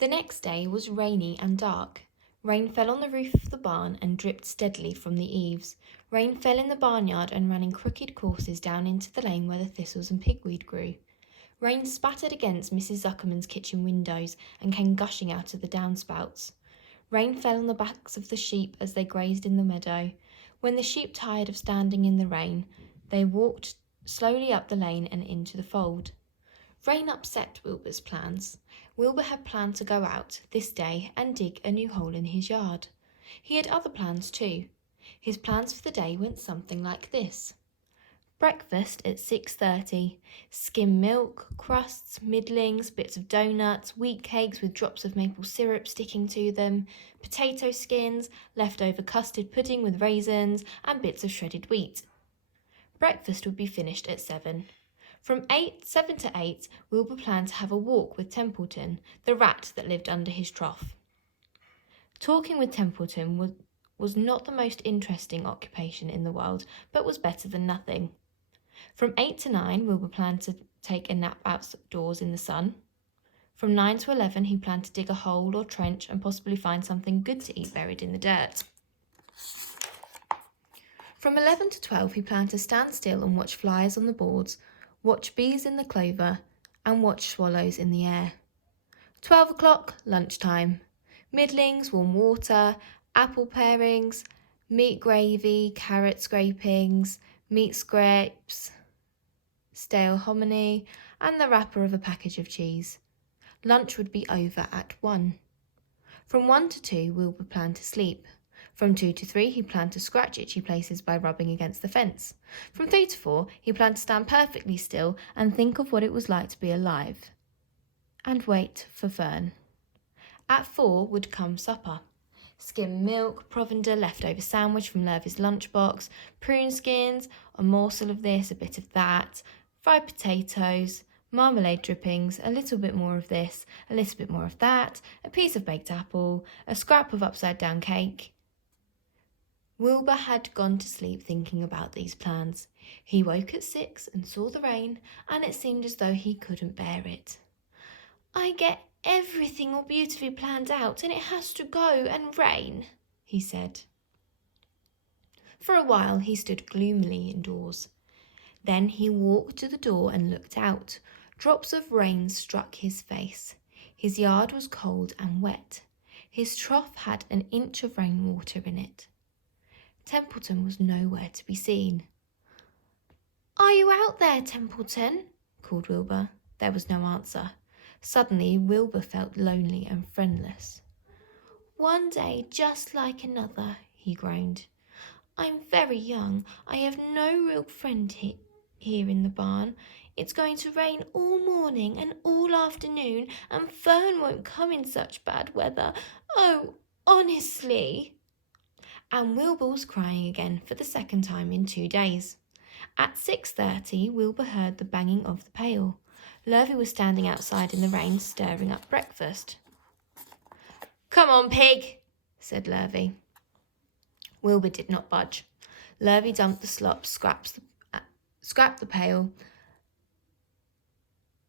The next day was rainy and dark. Rain fell on the roof of the barn and dripped steadily from the eaves. Rain fell in the barnyard and ran in crooked courses down into the lane where the thistles and pigweed grew. Rain spattered against Mrs. Zuckerman's kitchen windows and came gushing out of the downspouts. Rain fell on the backs of the sheep as they grazed in the meadow. When the sheep tired of standing in the rain, they walked slowly up the lane and into the fold. Rain upset Wilbur's plans. Wilbur had planned to go out this day and dig a new hole in his yard. He had other plans too. His plans for the day went something like this. Breakfast at 6:30. Skim milk, crusts, middlings, bits of donuts, wheat cakes with drops of maple syrup sticking to them, potato skins, leftover custard pudding with raisins, and bits of shredded wheat. Breakfast would be finished at 7. From 7 to 8, Wilbur planned to have a walk with Templeton, the rat that lived under his trough. Talking with Templeton was not the most interesting occupation in the world, but was better than nothing. From 8 to 9, Wilbur planned to take a nap outdoors in the sun. From 9 to 11, he planned to dig a hole or trench and possibly find something good to eat buried in the dirt. From 11 to 12, he planned to stand still and watch flies on the boards, watch bees in the clover, and watch swallows in the air. 12 o'clock, lunchtime. Middlings, warm water, apple parings, meat gravy, carrot scrapings, meat scrapes, stale hominy, and the wrapper of a package of cheese. Lunch would be over at 1. From 1 to 2, Wilbur planned to sleep. From 2 to 3, he planned to scratch itchy places by rubbing against the fence. From 3 to 4, he planned to stand perfectly still and think of what it was like to be alive. And wait for Fern. At 4 would come supper. Skim milk, provender, leftover sandwich from Lurvy's lunchbox, prune skins, a morsel of this, a bit of that, fried potatoes, marmalade drippings, a little bit more of this, a little bit more of that, a piece of baked apple, a scrap of upside-down cake. Wilbur had gone to sleep thinking about these plans. He woke at 6 and saw the rain, and it seemed as though he couldn't bear it. "I get everything all beautifully planned out, and it has to go and rain," he said. For a while he stood gloomily indoors. Then he walked to the door and looked out. Drops of rain struck his face. His yard was cold and wet. His trough had an inch of rainwater in it. Templeton was nowhere to be seen. "Are you out there, Templeton?" called Wilbur. There was no answer. Suddenly, Wilbur felt lonely and friendless. "One day just like another," he groaned. "I'm very young. I have no real friend here in the barn. It's going to rain all morning and all afternoon, and Fern won't come in such bad weather. Oh, honestly." And Wilbur was crying again for the second time in 2 days. At 6:30, Wilbur heard the banging of the pail. Lurvy was standing outside in the rain, stirring up breakfast. "Come on, pig," said Lurvy. Wilbur did not budge. Lurvy dumped the slop, scrapped the pail,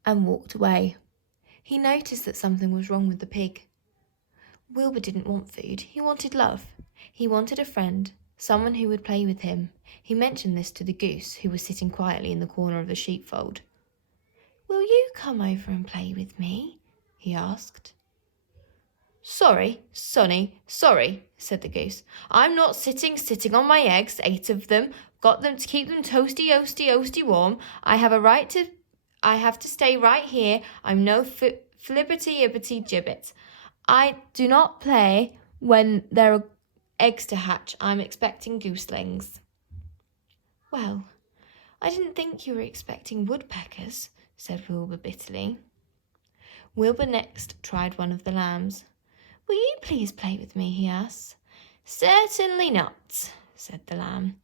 and walked away. He noticed that something was wrong with the pig. Wilbur didn't want food. He wanted love. He wanted a friend, someone who would play with him. He mentioned this to the goose, who was sitting quietly in the corner of the sheepfold. "Will you come over and play with me?" he asked. Sorry, Sonny, sorry," said the goose. "I'm not sitting on my eggs, 8 of them. Got them to keep them toasty warm. I have to stay right here. I'm no flibberty-ibbity gibbet. I do not play when there are eggs to hatch. I'm expecting gooselings." "Well, I didn't think you were expecting woodpeckers," said Wilbur bitterly. Wilbur next tried one of the lambs. "Will you please play with me?" he asked. "Certainly not," said the lamb.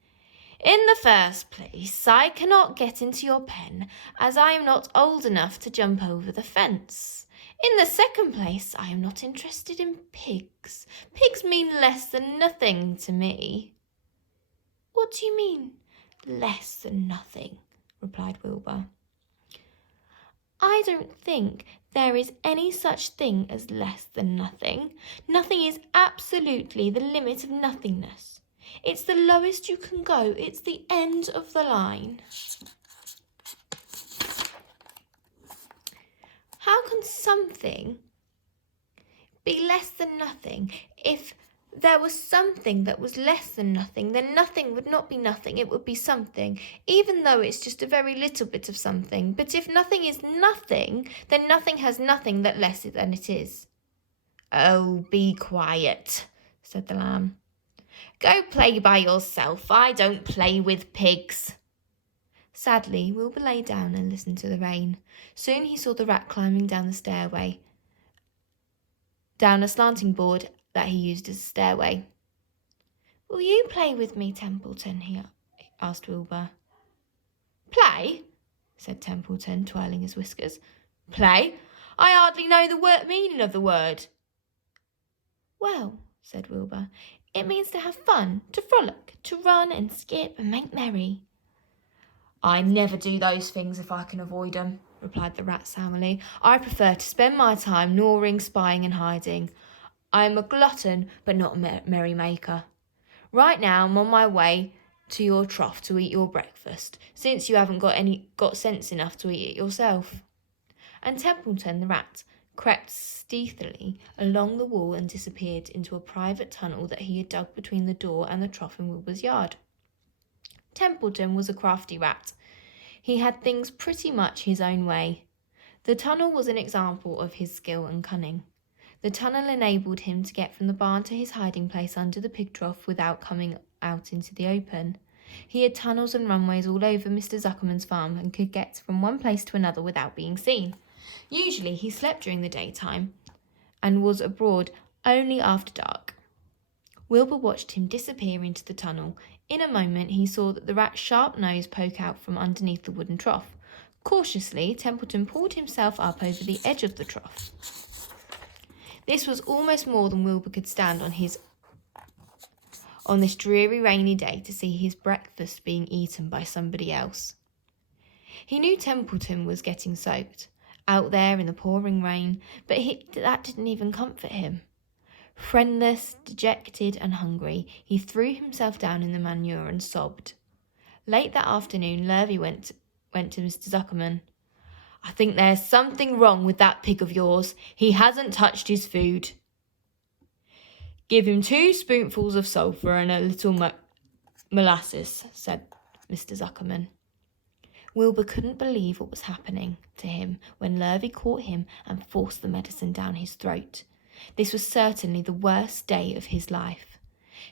"In the first place, I cannot get into your pen, as I am not old enough to jump over the fence. In the second place, I am not interested in pigs. Pigs mean less than nothing to me." "What do you mean, less than nothing?" replied Wilbur. I don't think there is any such thing as less than nothing. Nothing is absolutely the limit of nothingness. It's the lowest you can go. It's the end of the line. How can something be less than nothing? If there was something that was less than nothing, then nothing would not be nothing, it would be something, even though it's just a very little bit of something. But if nothing is nothing, then nothing has nothing that less than it is. Oh, be quiet, said the lamb. Go play by yourself. I don't play with pigs. Sadly, Wilbur lay down and listened to the rain. Soon he saw the rat climbing down the stairway, down a slanting board that he used as a stairway. Will you play with me, Templeton? He asked Wilbur. Play? Said Templeton, twirling his whiskers. Play? I hardly know the meaning of the word. Well, said Wilbur, it means to have fun, to frolic, to run and skip and make merry. I never do those things if I can avoid them, replied the rat sourly. I prefer to spend my time gnawing, spying and hiding. I am a glutton, but not a merrymaker. Right now I'm on my way to your trough to eat your breakfast, since you haven't got sense enough to eat it yourself. And Templeton the rat crept stealthily along the wall and disappeared into a private tunnel that he had dug between the door and the trough in Wilbur's yard. Templeton was a crafty rat. He had things pretty much his own way. The tunnel was an example of his skill and cunning. The tunnel enabled him to get from the barn to his hiding place under the pig trough without coming out into the open. He had tunnels and runways all over Mr. Zuckerman's farm and could get from one place to another without being seen. Usually he slept during the daytime and was abroad only after dark. Wilbur watched him disappear into the tunnel. In a moment he saw that the rat's sharp nose poke out from underneath the wooden trough. Cautiously, Templeton pulled himself up over the edge of the trough. This was almost more than Wilbur could stand on this dreary rainy day to see his breakfast being eaten by somebody else. He knew Templeton was getting soaked, out there in the pouring rain, but that didn't even comfort him. Friendless, dejected and hungry, he threw himself down in the manure and sobbed. Late that afternoon, Lurvy went to Mr. Zuckerman. I think there's something wrong with that pig of yours. He hasn't touched his food. Give him 2 spoonfuls of sulphur and a little molasses, said Mr. Zuckerman. Wilbur couldn't believe what was happening to him when Lurvy caught him and forced the medicine down his throat. This was certainly the worst day of his life.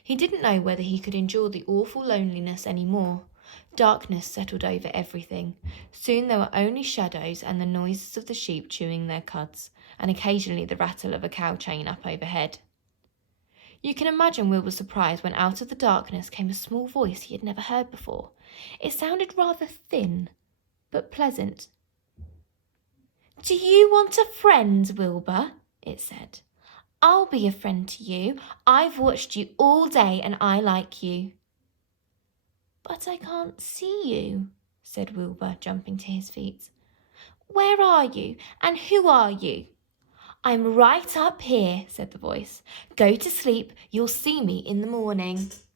He didn't know whether he could endure the awful loneliness any more. Darkness settled over everything. Soon there were only shadows and the noises of the sheep chewing their cuds, and occasionally the rattle of a cow chain up overhead. You can imagine Wilbur's surprise when out of the darkness came a small voice he had never heard before. It sounded rather thin, but pleasant. Do you want a friend, Wilbur? It said. I'll be a friend to you. I've watched you all day and I like you. But I can't see you, said Wilbur, jumping to his feet. Where are you, and who are you? I'm right up here, said the voice. Go to sleep, you'll see me in the morning.